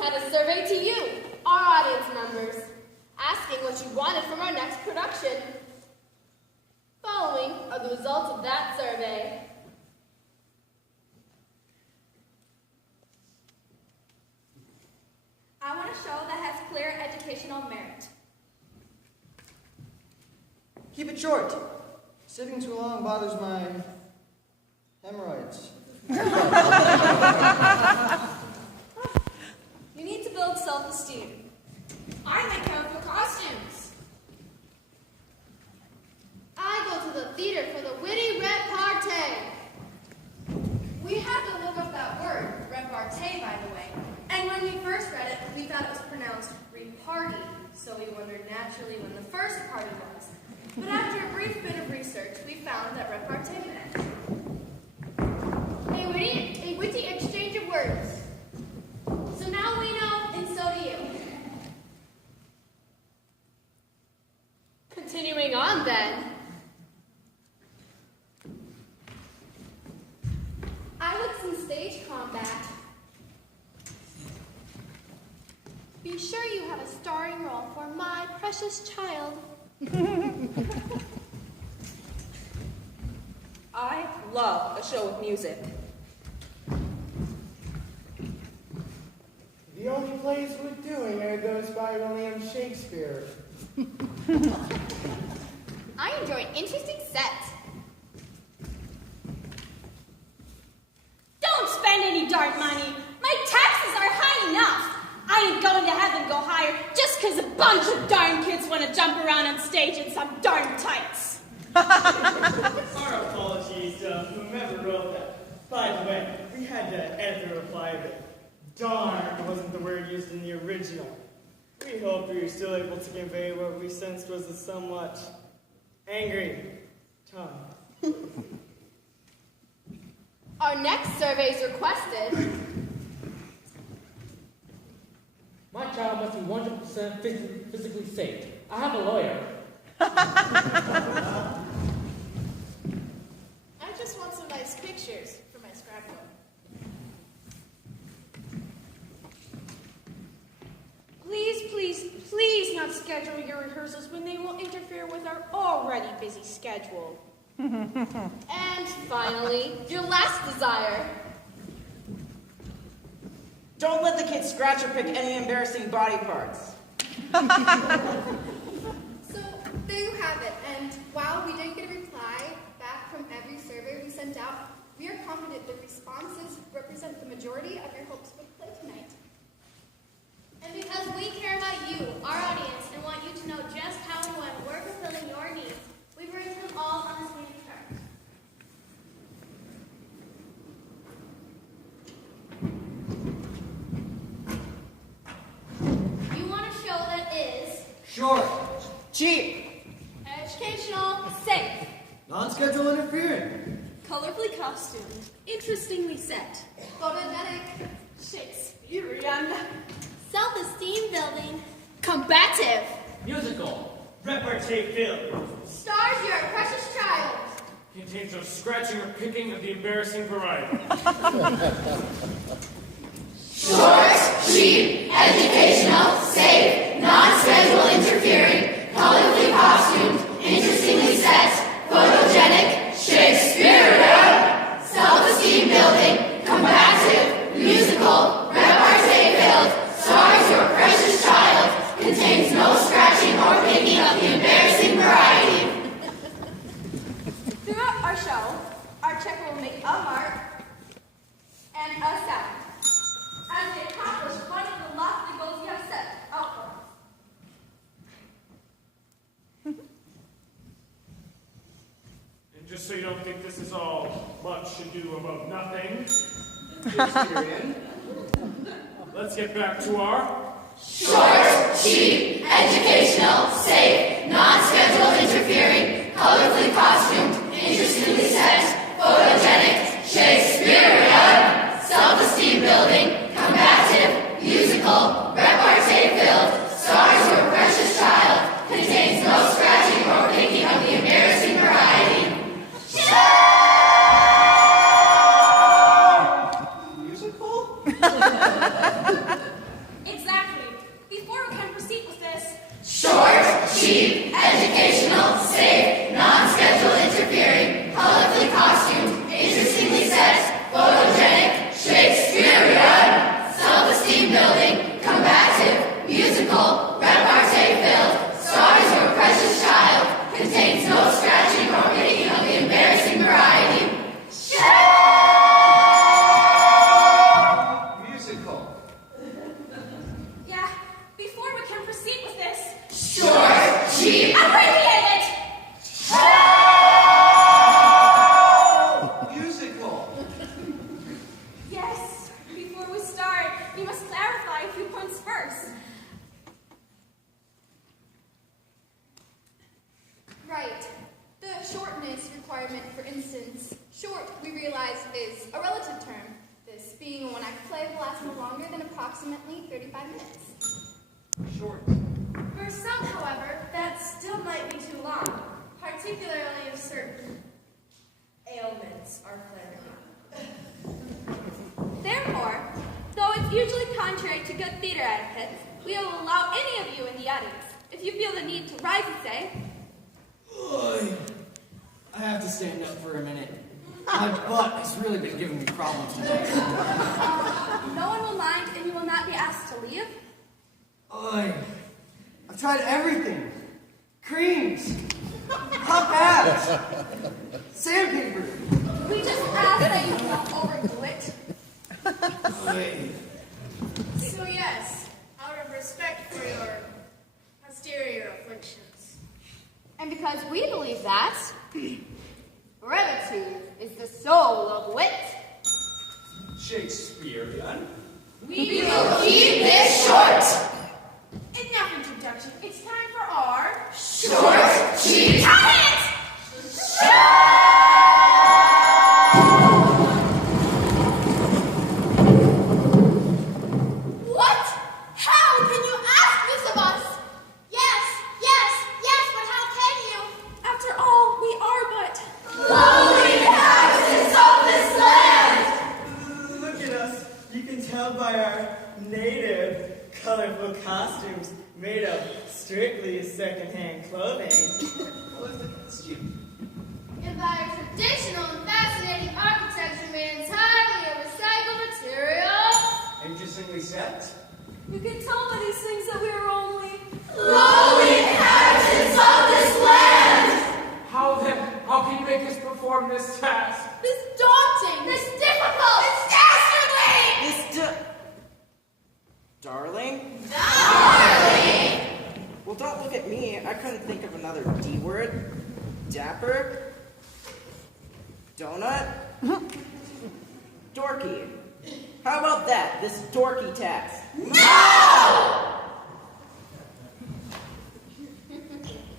had a survey to you, our audience members, asking what you wanted from our next production. Following are the results of that survey. I want a show that has clear educational merit. Keep it short. Sitting too long bothers my hemorrhoids. You need to build self-esteem. I like colorful costumes. I go to the theater for the witty repartee. We had to look up that word, repartee, by the way. And when we first read it, we thought it was pronounced reparty, so we wondered naturally when the first party was. But after a brief bit of research, we found that repartee meant A witty exchange of words. So now we know, and so do you. Continuing on then. I look some stage combat. Be sure you have a starring role for my precious child. I love a show with music. The only plays we're doing are those by William Shakespeare. I enjoy an interesting set. Don't spend any darn money. My taxes are high enough. I ain't going to heaven go higher just because a bunch of darn kids want to jump around on stage in some darn tights. Our apologies to whomever wrote that. By the way, we had to edit the reply that darn wasn't the word used in the original. We hope you're still able to convey what we sensed was a somewhat angry tone. Our next survey is requested. My child must be 100% physically safe. I have a lawyer. I just want some nice pictures for my scrapbook. Please, please, please not schedule your rehearsals when they will interfere with our already busy schedule. And finally, your last desire. Don't let the kids scratch or pick any embarrassing body parts. So there you have it. And while we didn't get a reply back from every survey we sent out, we are confident the responses represent the majority of your hopes for the play tonight. And because we care about you, our audience, and want you to know just how and when we're fulfilling your needs, we bring them all on the same chart. You want a show that is Short. Cheap. educational, safe, Non-schedule interfering. Colorfully costumed, interestingly set, photogenic, Shakespearean. self-esteem building, Combative. Musical. Repartee filled. Stars your precious child. Contains no scratching or picking of the embarrassing variety. Short, cheap, educational, safe, non-schedule interfering, colorfully costumed, interestingly set, photogenic, Shakespearean, self-esteem building, combative, musical, repartee filled, stars your precious child, contains no scratching or picking of the embarrassing variety. Throughout our show, our checker will make a mark and a sound as they accomplish one of the lofty goals you have set out for us. And just so you don't think this is all much ado about nothing, Shakespearean, let's get back to our Short, cheap, educational, safe, non-schedule interfering, colorfully costumed, interestingly set, photogenic, Shakespearean, self-esteem building, combative, musical, repartee filled, stars your precious child, contains no scratching or picking of the embarrassing variety. Musical? requirement, for instance, short, we realize, is a relative term. This being one act play will last no longer than approximately 35 minutes. Short. For some, however, that still might be too long, particularly if certain ailments are flaring up. Therefore, though it's usually contrary to good theater etiquette, we will allow any of you in the audience, if you feel the need to rise and say, Oy. I have to stand up for a minute. My butt has really been giving me problems today. no one will mind and you will not be asked to leave. Oy. I've tried everything. Creams. Hot baths. Sandpaper. We just ask that you don't overdo it. Oy. So yes, out of respect for your posterior afflictions. And because we believe that brevity is the soul of wit, Shakespearean. We will keep this short. Enough introduction. It's time for our Short, cheap. Cut it! what? How can you ask this of us? Yes, but how can you? After all, we are but Lowly inhabitants of this land. Look at us. You can tell by our native, colorful costumes made of strictly secondhand clothing. What's the costume? And by our traditional and fascinating architecture made entirely of recycled materials. Interestingly set. You can tell by these things that we are only Lowly inhabitants of this land. How then? How can you make us perform this task? This daunting, this difficult, It's dastardly. Darling? Darling. Well, don't look at me. I couldn't think of another D word. Dapper? Donut? Dorky. How about that? This dorky task. No!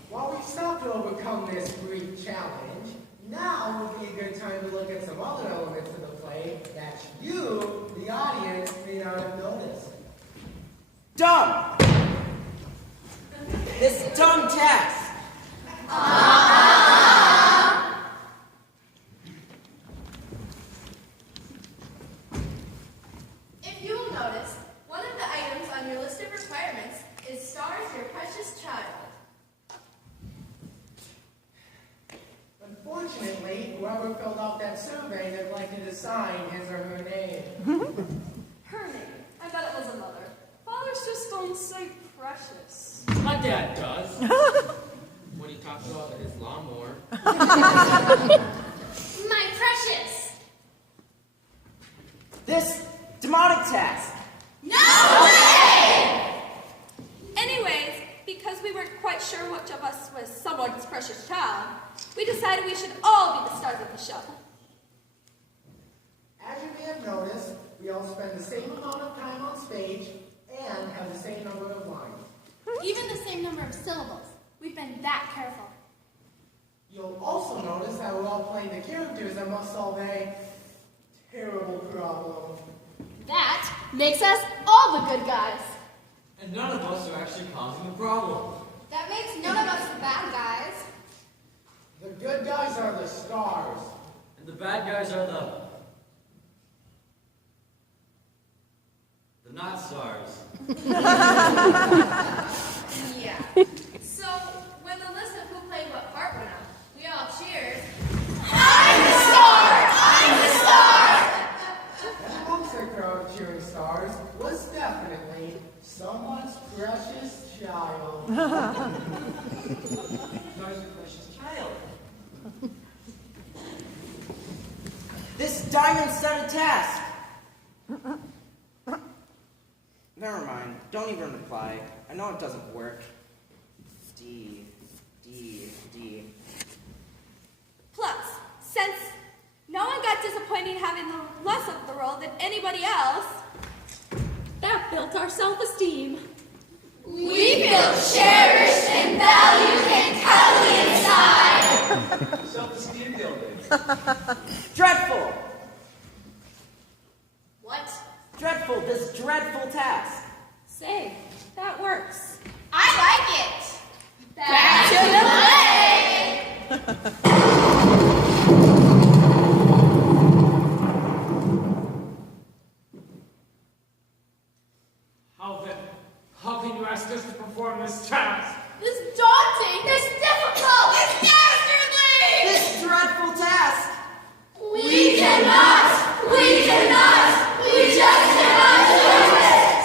While we stop to overcome this brief challenge, now would be a good time to look at some other elements of the play that you, the audience, may not have noticed. Dumb! This dumb task. If you will notice, one of the items on your list of requirements is stars your precious child. Unfortunately, whoever filled out that survey neglected to sign his or her name. her name. I bet it was another. Fathers just don't say precious. My dad does. When he talks about his lawnmower. My precious. This demonic task. No way! Anyways, because we weren't quite sure which of us was someone's precious child, we decided we should all be the stars of the show. As you may have noticed, we all spend the same amount of time on stage and have the same number of lines. Even the same number of syllables. We've been that careful. You'll also notice that we're all playing the characters that must solve a terrible problem. that makes us all the good guys. And none of us are actually causing the problem. That makes none of us the bad guys. The good guys are the stars. And the bad guys are the not stars. Yeah. So, when the list of who played what part went up, we all cheered. I'm the star! I'm the star! And amongst the crowd of cheering stars was definitely someone's precious child. Stars a precious child. This diamond set a task. Never mind. Don't even reply. I know it doesn't work. D. Plus, since no one got disappointed having the less of the role than anybody else, that built our self-esteem. We feel cherished and valued and cuddly inside. Self-esteem building. Dreadful! What? Dreadful, this dreadful task. Say, that works. I like it. Back to the play. How can you ask us to perform this task? This daunting, this difficult, this dastardly, This dreadful task. We cannot, we just cannot do this.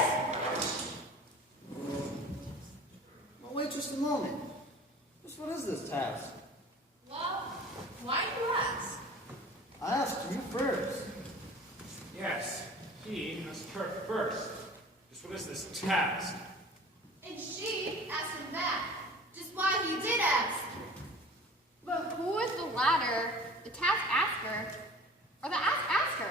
Well, wait just a moment. Just what is this task? Well, why do you ask? I asked you first. Yes, he asked her first. Just what is this task? And she asked him back, just why he did ask. But who is the latter? The task asker or the asker?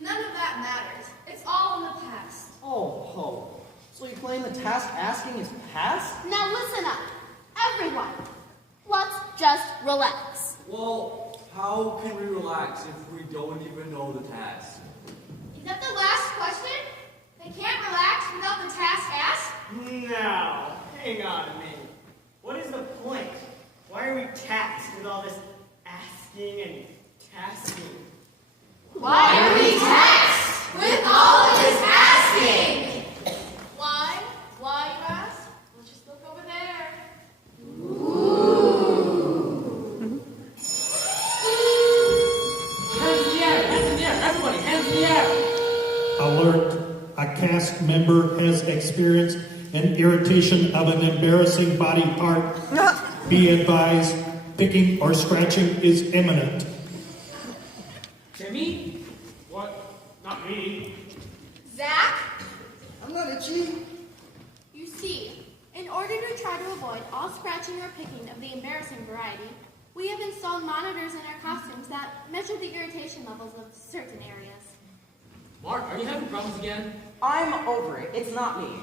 None of that matters. It's all in the past. Oh. So you claim the task asking is past? Now listen up, everyone. Let's just relax. Well, how can we relax if we don't even know the task? Is that the last question? They can't relax without the task asked? Now, hang on a minute. What is the point? Why are we tasked with all this asking and tasking? Why are we taxed with all this asking? Why, you ask? Let's just look over there. Hands in the air! Hands in the air! Everybody, hands in the air! Alert. A cast member has experienced an irritation of an embarrassing body part. Be advised, picking or scratching is imminent. Jimmy? What? Not me. Zach? I'm not itchy. You see, in order to try to avoid all scratching or picking of the embarrassing variety, we have installed monitors in our costumes that measure the irritation levels of certain areas. Mark, are you having problems again? I'm over it. It's not me.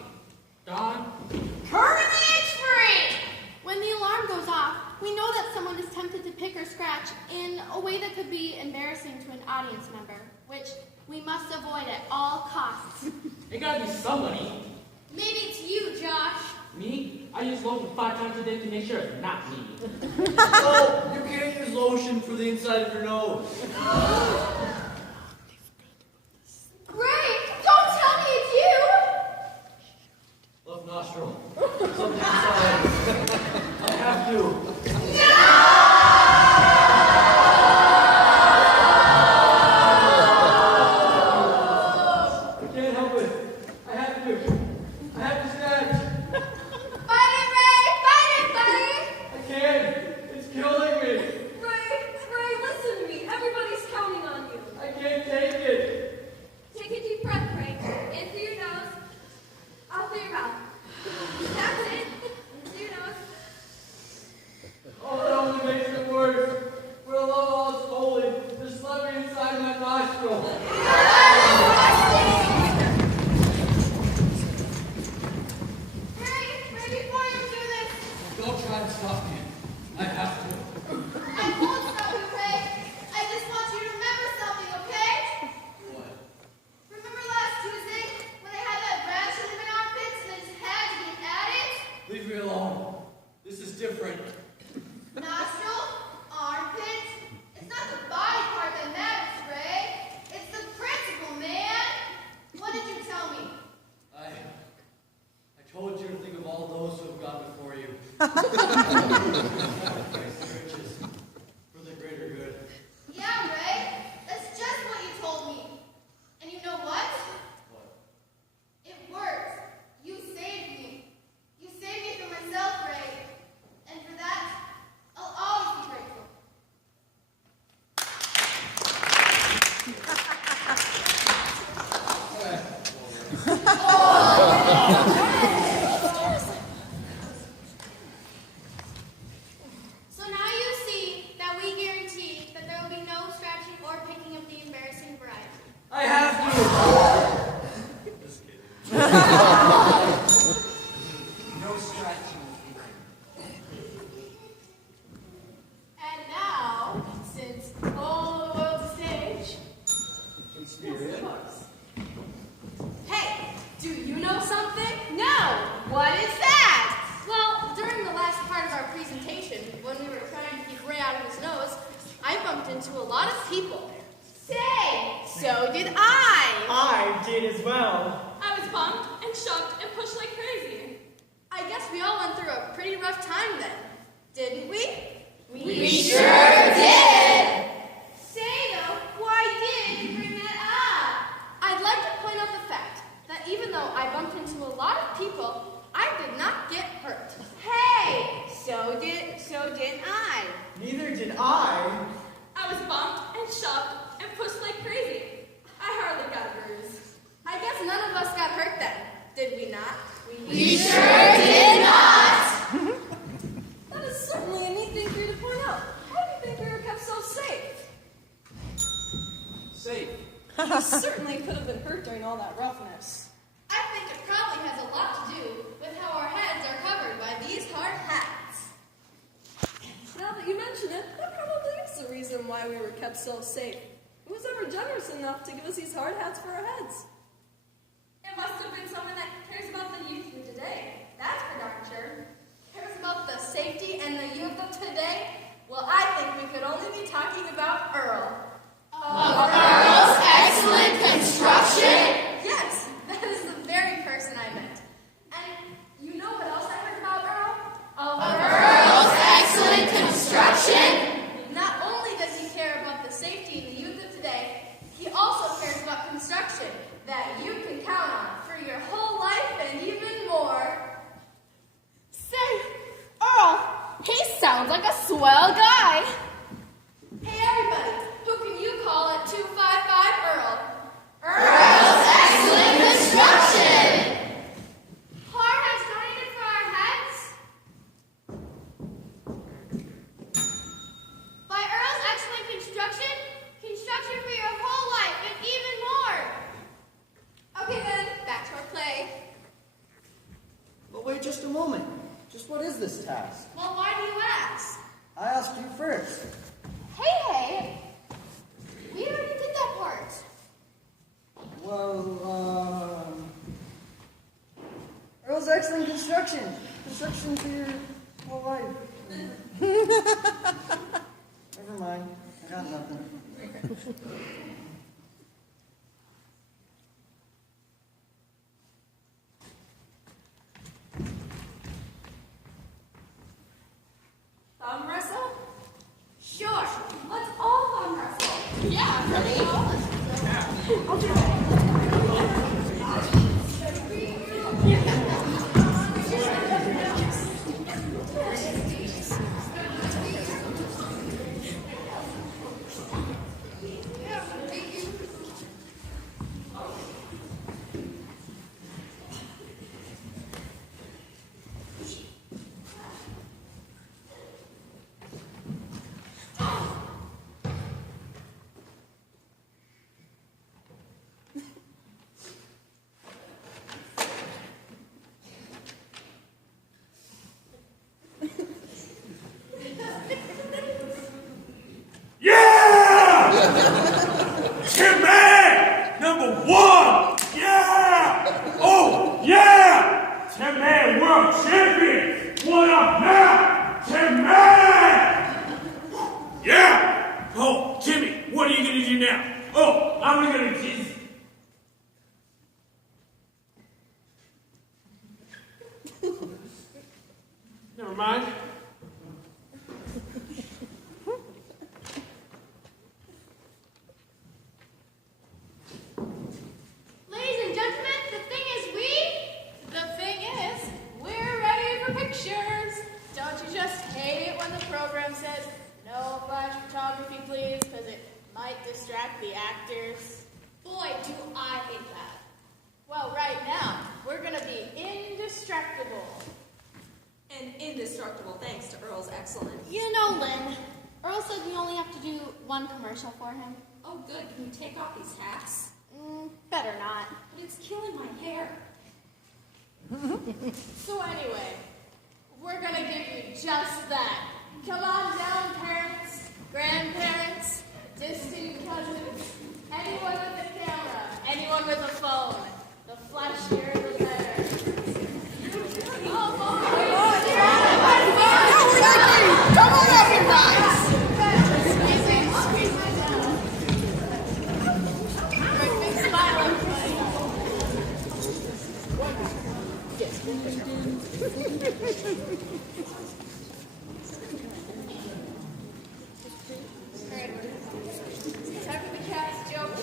Don? Currently it's free! When the alarm goes off, we know that someone is tempted to pick or scratch in a way that could be embarrassing to an audience member, which we must avoid at all costs. It gotta be somebody. Maybe it's you, Josh. Me? I use lotion 5 times a day to make sure it's not me. Oh, you can't use lotion for the inside of your nose. Ray, don't tell me it's you! Left nostril. Something inside. I have to. I can't help it. I have to. I have to snatch. Fight it, Ray! Fight it, buddy! I can't. It's killing me. Ray, listen to me. Everybody's counting on you. I can't take it. Take a deep breath, Ray. In through your nose, out through your mouth. That's it. In through your nose. Oh, that only makes it worse. For the love of all that's holy, just let me inside my nostril. Ray, before you do this, Don't try to stop me. I have to. I won't stop you, Ray. I just want you to remember something, okay? What? Remember last Tuesday when they had that rash in my armpits and I just had to get at it? Leave me alone. This is different. Nostril, armpit. It's not the body part that matters, Ray. It's the principle, man. What did you tell me? I told you to think of all those who have gone before you. Riches for the greater good. Yeah, Ray. That's just what you told me. And you know what? What? It worked. You saved me. You saved me from myself, Ray. And for that, I'll always be grateful. So know something? No. What is that? Well, during the last part of our presentation, when we were trying to keep Ray out of his nose, I bumped into a lot of people. Say, so did I. I did as well. I was bumped and shoved and pushed like crazy. I guess we all went through a pretty rough time then, didn't we? We sure did! Say though, why did you bring that up? I'd like to point out the fact that even though I bumped into a lot of people, I did not get hurt. Hey, so did I. Neither did I. I was bumped and shoved and pushed like crazy. I hardly got a bruise. I guess none of us got hurt then, did we not? We sure did not! That is certainly a neat thing for you to point out. How do you think we were kept so safe? Safe. You certainly could have been hurt during all that roughness. I think it probably has a lot to do with how our heads are covered by these hard hats. Now that you mention it, that probably is the reason why we were kept so safe. Who was ever generous enough to give us these hard hats for our heads? It must have been someone that cares about the youth of today. That's for darn sure. Cares about the safety and the youth of today? Well, I think we could only be talking about Earl. Of Earl's Excellent Construction? Yes, that is the very person I meant. And you know what else I heard about Earl? Of Earl's Excellent Construction? Not only does he care about the safety and the youth of today, he also cares about construction that you can count on for your whole life and even more. Say, Earl, he sounds like a swell guy. Hey everybody, who can you call at 255 Earl? Earl's Excellent Construction! Hard hats donated for our heads? By Earl's Excellent Construction, construction for your whole life and even more. Okay then, back to our play. But wait just a moment. Just what is this task? Well, why do you ask? I asked you first. Hey, we already did that part. Well, Earl's Excellent Construction. Construction for your whole life. Never mind. I got nothing. Thumb wrestle? Sure. Let's all thumb wrestle. Yeah, ready? I'll do it. Never mind. Ladies and gentlemen, the thing is, we're ready for pictures. Don't you just hate it when the program says, no flash photography please, because it might distract the actors? Boy, do I hate that. Well, right now, we're going to be indestructible. And indestructible thanks to Earl's excellence. You know, Lynn, Earl said we only have to do one commercial for him. Oh, good. Can you take off these hats? Better not. But it's killing my hair. So anyway, we're going to give you just that. Come on down, parents, grandparents, distant cousins, anyone with a camera, anyone with a phone. The flashier, the better. Time for the cat's joke,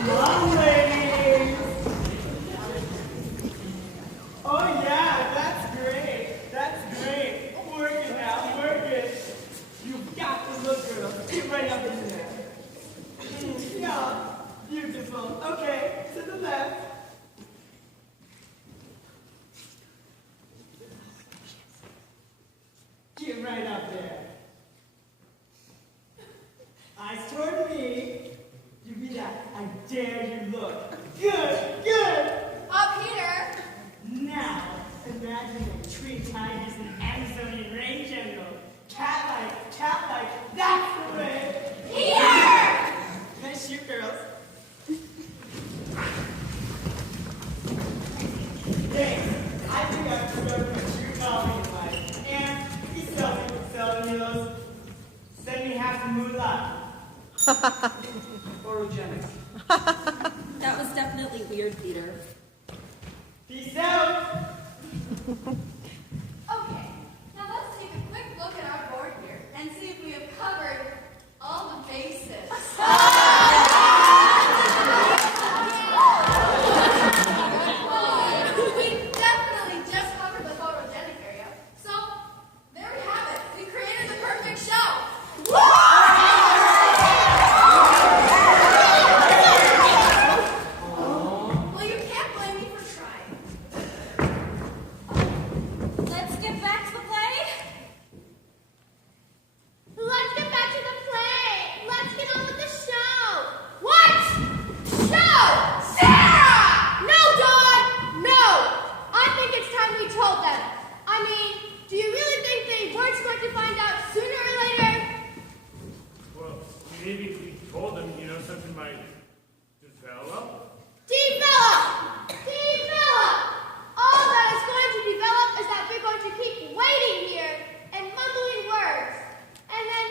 Come on, ladies! Oh yeah, that's great. That's great. Work it now, work it. You've got to look, girl. Get right up in there. Yeah, beautiful. Okay, to the left. Get right up there. Eyes toward me. Give me that. I dare you look. Good, good. Peter. Now, imagine a tree tigers and Amazonian range animal. Cat-like, that's the way. Peter! Nice shoot, girls. Thanks. I think I've discovered my true calling in life. And he's selling me those. Send me half the moolah. Photogenic. That was definitely weird, Peter. Peace out. Okay, now let's take a quick look at our board here and see if we have covered all the bases. We definitely just covered the photogenic area. So, there we have it. We created the perfect show. Well, you can't blame me for trying. Let's get back to the play. Let's get back to the play. Let's get on with the show. What? Show! Sarah! No, Dawn! No! I think it's time we told them. I mean, do you really think they weren't going to find out sooner or later? Well, maybe if we told them, something might develop. Develop! Develop! All that is going to develop is that we're going to keep waiting here and mumbling words. And then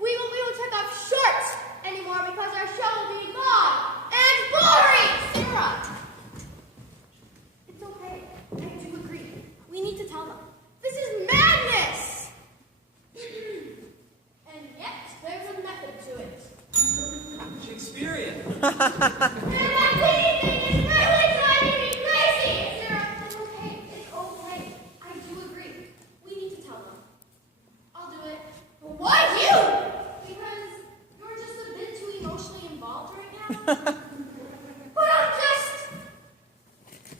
we won't be able to take off shorts anymore because our show will be long and boring! Sarah! It's okay. I do agree. We need to tell them. This is madness! And yet, there's a method to it. Shakespearean. And that cleaning thing is really driving me crazy! Sarah, it's okay. It's okay. I do agree. We need to tell them. I'll do it. But why you? Because you're just a bit too emotionally involved right now. But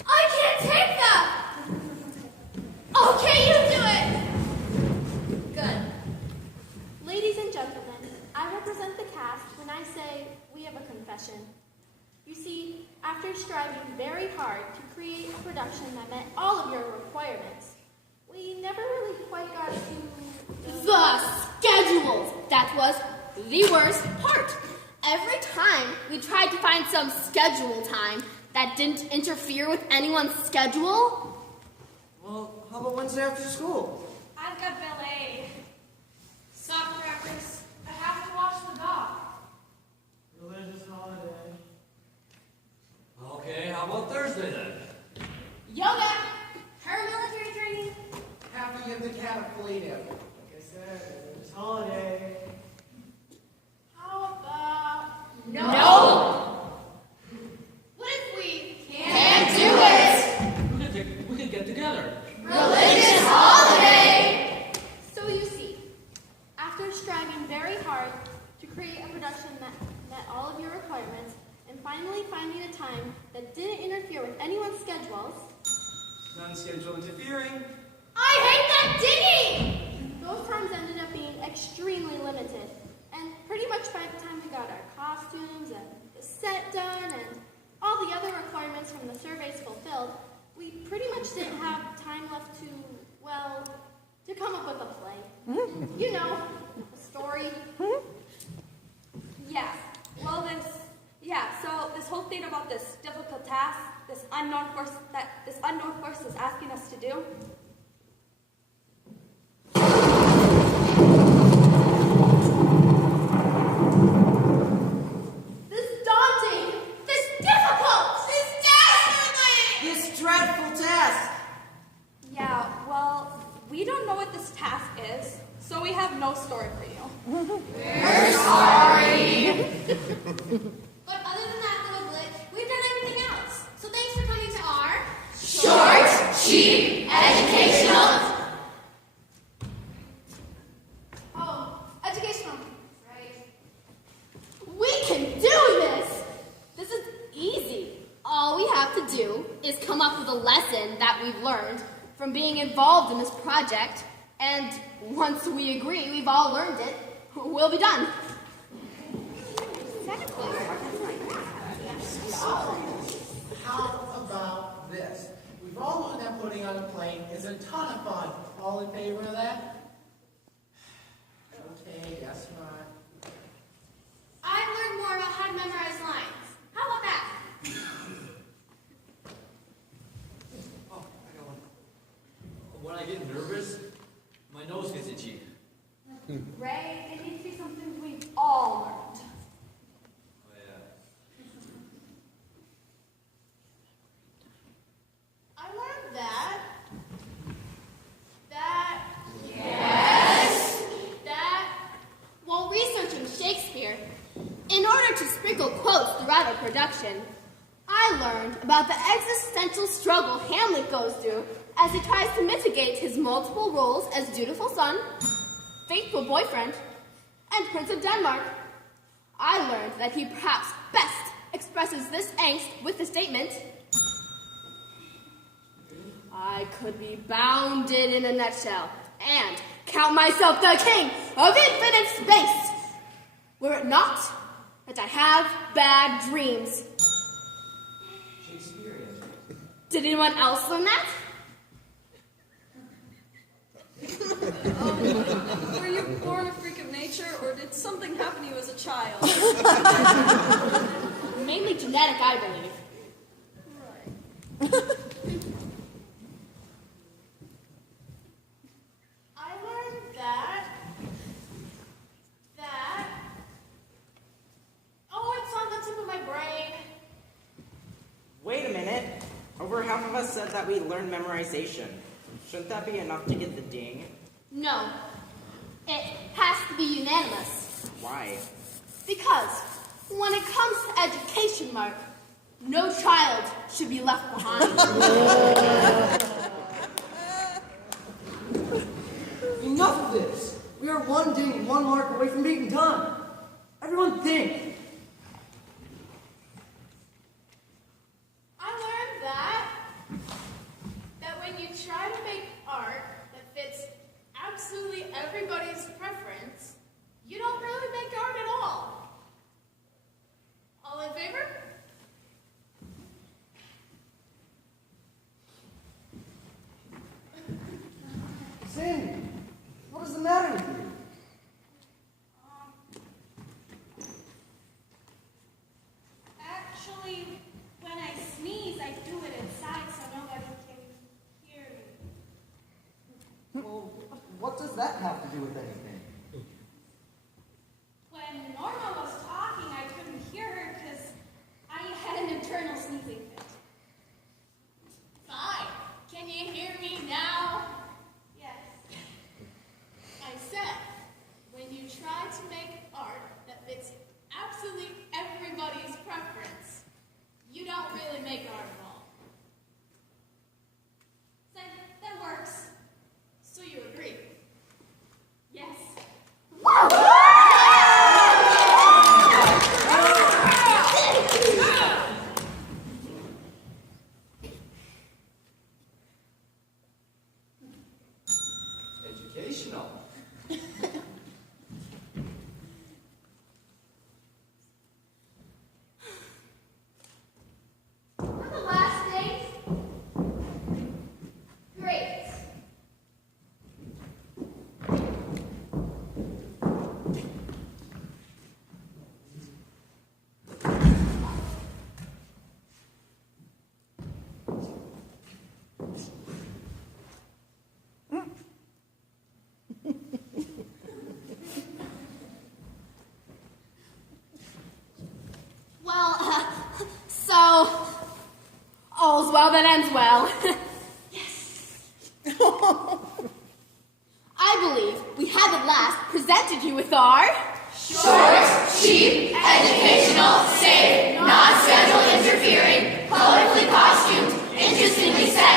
I can't take that! Okay, you do it! Good. Ladies and gentlemen, I represent the cast when I say we have a confession. You see, after striving very hard to create a production that met all of your requirements, we never really quite got to... The schedules. That was the worst part. Every time we tried to find some schedule time that didn't interfere with anyone's schedule. Well, how about Wednesday after school? I've got ballet. Soccer practice. I have to watch the dog. Religious holiday. Okay, how about Thursday then? Yoga. Paramilitary training. Have to give the cat a flea dip. Like I said, religious holiday. How about... No! What if we Can't do it! We could get together. Religious holiday! So you see, after striving very hard to create a production that met all of your requirements, and finally finding a time that didn't interfere with anyone's schedules, Non-schedule interfering. I hate that dinghy! Those times ended up being extremely limited. And pretty much by the time we got our costumes and the set done and all the other requirements from the surveys fulfilled, we pretty much didn't have time left to, well, to come up with a play. You know, a story. Yeah. Well, so this whole thing about this difficult task, this unknown force is asking us to do. This daunting, this difficult, this dastardly, This dreadful task! Yeah, well, we don't know what this task is, so we have no story for you. We're sorry. But other than that little glitch, we've done everything else. So thanks for coming to our Short, cheap, educational. Oh, educational. Right. We can do this! This is easy. All we have to do is come up with a lesson that we've learned from being involved in this project, and once we agree we've all learned it, we'll be done. How about this? We've all learned that putting on a plane is a ton of fun. All in favor of that? Okay, yes, not. I've learned more about how to memorize lines. How about that? Oh, I got one. When I get nervous, my nose gets itchy. Ray, it needs to be something we've all learned. Oh, yeah. I learned that. Yes? While researching Shakespeare, in order to sprinkle quotes throughout our production, I learned about the existential struggle Hamlet goes through as he tries to mitigate his multiple roles as dutiful son, faithful boyfriend, and Prince of Denmark. I learned that he perhaps best expresses this angst with the statement, I could be bounded in a nutshell and count myself the king of infinite space, were it not that I have bad dreams. Shakespearean. Did anyone else learn that? Were you born a freak of nature, or did something happen to you as a child? Mainly genetic, I believe. I learned that. Oh, it's on the tip of my brain. Wait a minute. Over half of us said that we learned memorization. Shouldn't that be enough to get the ding? No. It has to be unanimous. Why? Because when it comes to education, Mark, no child should be left behind. Enough of this. We are one ding, one mark away from being done. Everyone think. I learned that when you try to make art that fits absolutely everybody's preference, you don't really make art at all. All in favor? Sandy, what is the matter with you? Actually, when I sneeze, I do it inside so nobody can hear me. Well, what does that have to do with anything? When Norma was talking, I couldn't hear her because I had an internal sneezing fit. Fine. Can you hear me now? Yes. I said, when you try to make art that fits absolutely everybody's preference, you don't really make art at all. That works. So you agree? Yes. well that ends well. I believe we have at last presented you with our Short, cheap, educational, safe, non-schedule interfering, colorfully costumed, interestingly set,